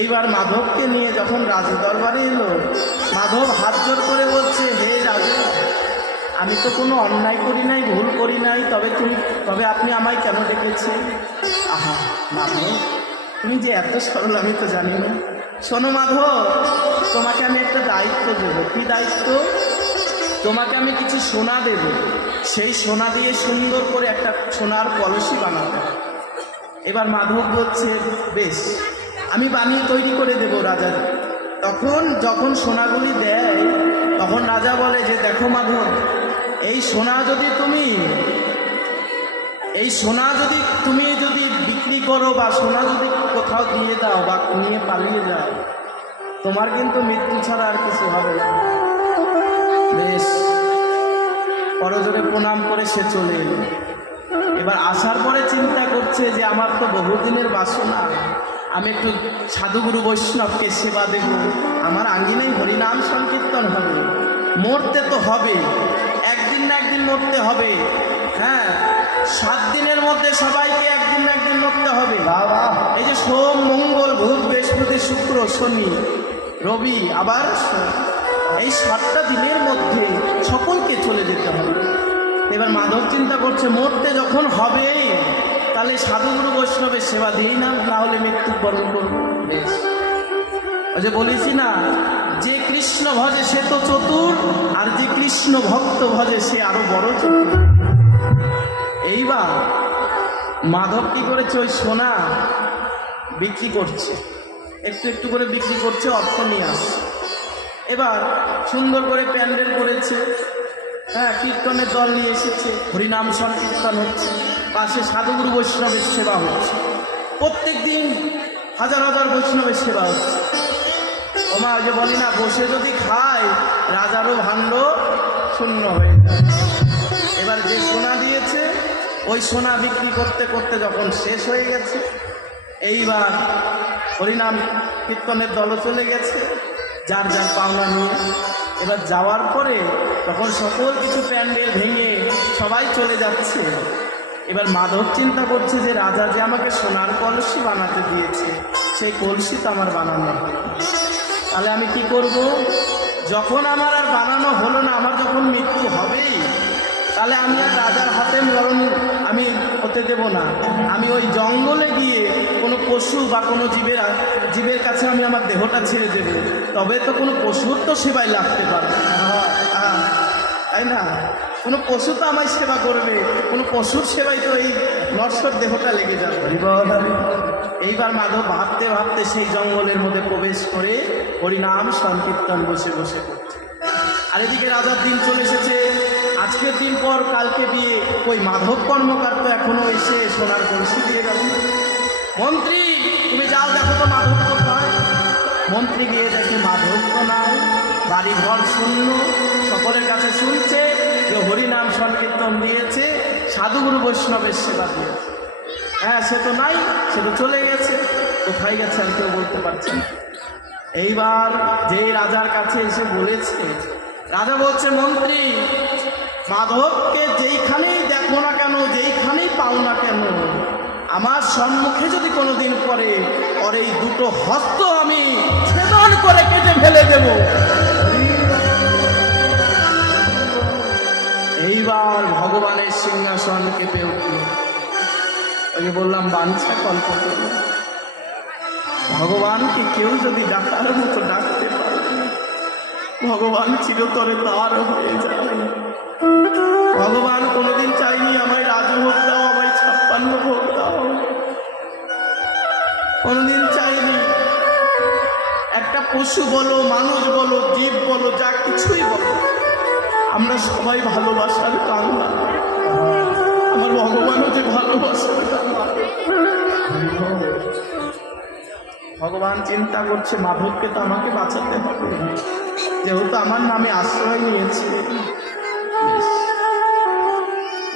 এইবার মাধবকে নিয়ে যখন রাজু দরবারে এলো, মাধব হাত জোর করে বলছে, হে রাজু, আমি তো কোনো অন্যায় করি নাই, ভুল করি নাই, তবে তুমি, তবে আপনি আমায় কেন ডেকেছেন আহা, মাধব, তুমি যে এত সরল, আমি তো জানি না। শোনো মাধব, তোমাকে আমি একটা দায়িত্ব দেবো। কি দায়িত্ব? তোমাকে আমি কিছু সোনা দেব। সেই সোনা দিয়ে সুন্দর করে একটা সোনার কলসি বানাতে হবে। এবার মাধব বলছে, বেশ আমি বানিয়ে তৈরি করে দেব রাজার তখন যখন সোনাগুলি দেয়, তখন রাজা বলে যে, দেখো মাধব, এই সোনা যদি তুমি, এই সোনা যদি তুমি যদি বিক্রি করো বা সোনা যদি কোথাও দিয়ে দাও বা নিয়ে পালিয়ে যাও, তোমার কিন্তু মৃত্যু ছাড়া আর কিছু হবে না। বেশ। করজোরে প্রণাম করে সে চলে এবার আসার পরে চিন্তা করছে যে, আমার তো বহুদিনের বাসনা আমি একটু সাধুগুরু বৈষ্ণবকে সেবা দেব। আমার আঙ্গিনেই হরিনাম সংকীর্তন হবে। মরতে তো হবে। একদিন না একদিন মরতে হবে। হ্যাঁ সাত দিনের মধ্যে সবাইকে একদিন না একদিন মরতে হবে। বাবা। এই যে সোম মঙ্গল বুধ বৃহস্পতি শুক্র শনি রবি আবার এই সাতটা দিনের মধ্যে সকলকে চলে যেতে হবে। এবার মাধব চিন্তা করছে মরতে যখন হবে তাহলে সাধুগুরু বৈষ্ণবের সেবা দিই না না হলে মৃত্যু বরণ করব। বেশ। ওই যে বলেছি না যে কৃষ্ণ ভজে সে তো চতুর আর যে কৃষ্ণ ভক্ত ভজে সে আরও বড় চতুর। এইবার মাধব কি করেছে? ওই সোনা বিক্রি করছে। একটু একটু করে বিক্রি করছে অর্থ নিয়ে আসছে। এবার সুন্দর করে প্যান্ডেল করেছে। হ্যাঁ কীর্তনের দল নিয়ে এসেছে, হরিনাম সংকীর্তন হচ্ছে, পাশে সাধুগুরু বৈষ্ণবের সেবা হচ্ছে। প্রত্যেক দিন হাজার হাজার বৈষ্ণবের সেবা হচ্ছে। ওমা যে বলি না, বসে যদি খায়, রাজারও ভাণ্ড শূন্য হয়ে যায়। এবার যে সোনা দিয়েছে, ওই সোনা বিক্রি করতে করতে যখন শেষ হয়ে গেছে, এইবার হরিনাম কীর্তনের দলও চলে গেছে, যার যার পাওনা নিয়ে এবার যাওয়ার পরে তখন সকল কিছু প্যান্ডেল ভেঙে সবাই চলে যাচ্ছে এবার মাধব চিন্তা করছে যে রাজা যে আমাকে সোনার কলসি বানাতে দিয়েছে, সেই কলসি তো আমার বানানো। তাহলে আমি কি করব যখন আমার আর বানানো হলো না, আমার যখন মৃত্যু হবেই, তাহলে আমি আর রাজার হাতে মরণ হতে দেব না। আমি ওই জঙ্গলে গিয়ে কোনো পশু বা কোনো জীবের জীবের কাছে আমি আমার দেহটা ছেড়ে দেব। তবে তো কোনো পশুর তো সেবায় লাগতে আহ, তাই না? কোনো পশু তো আমায় সেবা করবে। কোনো পশুর সেবায় তো এই নশ্বর দেহটা লেগে যাবে। এইবার মাধব ভাবতে ভাবতে সেই জঙ্গলের মধ্যে প্রবেশ করে হরিনাম সংকীর্তন বসে বসে করছে। আর এদিকে রাজার দিন চলে এসেছে। আজকের দিন পর কালকে বিয়ে। ওই মাধব কর্মকার তো এখনও এসে সোনার কলসি দিয়ে গেল। মন্ত্রী, তুমি যাও, দেখো তো মাধব কোথায়। মন্ত্রী গিয়ে দেখে মাধব তো নাই। বাড়ি ঘর শূন্য, সকলের কাছে শুনছে যে হরিনাম সংকীর্তন দিয়েছে, সাধুগুরু বৈষ্ণবের সেবা দিয়েছে। হ্যাঁ সে তো নাই, সে তো চলে গেছে। কোথায় গেছে আর কেউ বলতে পারছে না। এইবার যে রাজার কাছে এসে বলেছে, রাজা বলছে, মন্ত্রী মাধবকে যেইখানেই দেখো না কেন, যেইখানেই পাও না কেন, আমার সম্মুখে যদি কোনোদিন পরে ওর এই দুটো হস্ত আমি ছেদন করে কেটে ফেলে দেব। এইবার ভগবানের সিংহাসন কেঁপে উঠল। আমি বললাম, বাঞ্ছা কল্প ভগবানকে কেউ যদি ডাকার মতো ডাকতে পারে, ভগবান চিরতরে তার হয়ে যায় ভগবান কোনোদিন চাইনি আমায় রাজভোগ দাও, আমায় ছাপ্পান্ন ভোগ দাও। কোনোদিন চাইনি। একটা পশু বলো, মানুষ বলো, জীব বলো, যা কিছুই বলো, আমরা সবাই ভালোবাসার কাঙ্গাল আমার ভগবানও যে ভালোবাসার ভগবান চিন্তা করছে, মাধবকে তো আমাকে বাঁচাতে হবে। যেহেতু আমার নামে আশ্রয় নিয়েছে।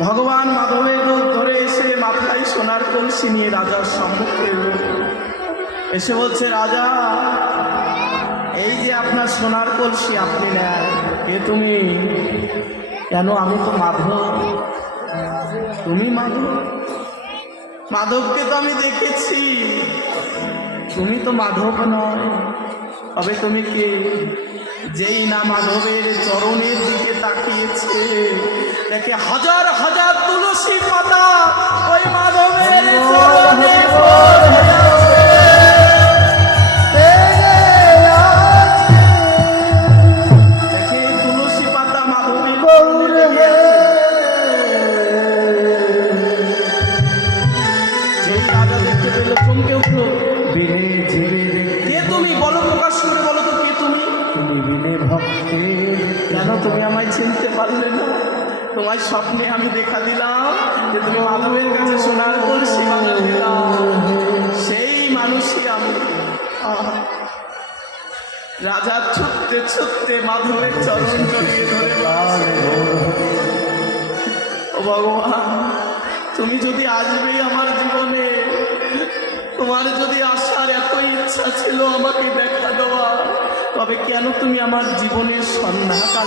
ভগবান মাধবের রূপ ধরে এসে মাথায় সোনার কলসি নিয়ে রাজার সম্মুখে এসে বলছে, রাজা, এই যে আপনার সোনার কলসি আপনি নেয় কে তুমি, কেন আমি তো মাধব? তুমি মাধব? মাধবকে তো আমি দেখেছি। তুমি তো মাধব নয়। তবে তুমি কে? যেই না মাধবের চরণের দিকে তাকিয়েছে দেখে হাজার হাজার তুলসী পাতা ওই চরণে রাজা দেখতে পেল চমকে উঠল কে তুমি? বলো প্রকাশ করে বলো তুমি আমায় চিনতে পারলে না? তোমার স্বপ্নে আমি দেখা দিলাম যে তুমি মাধবের কাছে সোনার কলসি সেই মানুষই আমি! রাজা ছুটতে ছুটতে মাধবের চরণ জড়িয়ে ধরে ও ভগবান, তুমি যদি আসবে আমার জীবনে, তোমার যদি আসার এত ইচ্ছা ছিল আমাকে দেখা দেওয়া, তবে কেন তুমি আমার জীবনের সন্ধ্যাকালে